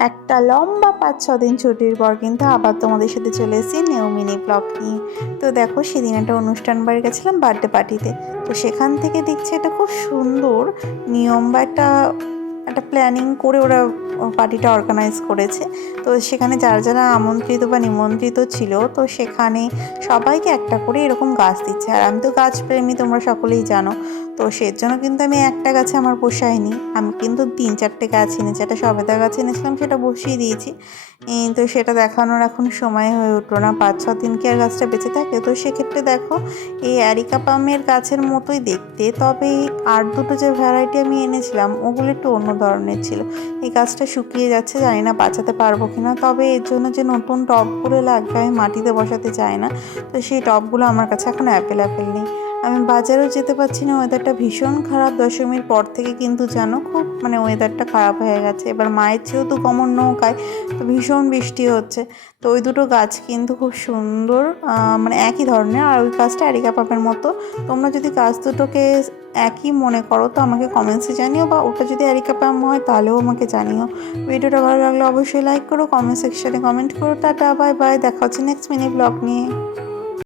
একটা লম্বা পাঁচ, ছ দিন ছুটির পর কিন্তু আবার তোমাদের সাথে চলে এসেছি নিউ মিনি ব্লগ নিয়ে। তো দেখো, সেদিন একটা অনুষ্ঠান বাড়ি গেছিলাম বার্থডে পার্টিতে তো। সেখান থেকে দেখছি এটা খুব সুন্দর নিয়ম বা একটা একটা প্ল্যানিং করে ওরা পার্টিটা অর্গানাইজ করেছে। তো সেখানে যারা যারা আমন্ত্রিত বা নিমন্ত্রিত ছিল, তো সেখানে সবাইকে একটা করে এরকম গাছ দিচ্ছে। আর আমি তো গাছ গাছপ্রেমী তোমরা সকলেই জানো। তো সেজন্য কিন্তু আমি একটা গাছে আমার পোষায়নি আমি কিন্তু তিন চারটে গাছ এনেছি। একটা সবেদা গাছ এনেছিলাম, সেটা বসিয়ে দিয়েছি। তো সেটা দেখানোর এখন সময় হয়ে উঠল না। পাঁচ, ছ দিন কি আর গাছটা বেঁচে থাকে? তো সেক্ষেত্রে দেখো, এই অ্যারিকা পামের গাছের মতোই দেখতে। তবে আর দুটো যে ভ্যারাইটি আমি এনেছিলাম, ওগুলো একটু অন্য ধরনের ছিল। এই গাছটা শুকিয়ে যাচ্ছে, জানি না বাঁচাতে পারব কি না তবে এর জন্য যে নতুন টবগুলো লাগবে, আমি মাটিতে বসাতে চাই না। তো সেই টবগুলো আমার কাছে এখন অ্যাভেলেবেল নেই। আমি বাজারেও যেতে পারছি না ওয়েদারটা ভীষণ খারাপ। দশমীর পর থেকে কিন্তু জানো খুব মানে ওয়েদারটা খারাপ হয়ে গেছে। এবার মায়ের চেয়েও তো কমন নৌকায়, তো ভীষণ বৃষ্টি হচ্ছে। তো ওই দুটো গাছ কিন্তু খুব সুন্দর মানে একই ধরনের। আর ওই গাছটা অ্যারিকা পাপের মতো। তোমরা যদি গাছ দুটোকে একই মনে করো, তো আমাকে কমেন্টসে জানিও বা ওটা যদি অ্যারিকা পাম হয়, তাহলেও আমাকে জানিও। ভিডিওটা ভালো লাগলে অবশ্যই লাইক করো কমেন্ট সেকশনে কমেন্ট করো। টাটা বাই বাই দেখা হচ্ছে নেক্সট মিনি ব্লগ নিয়ে।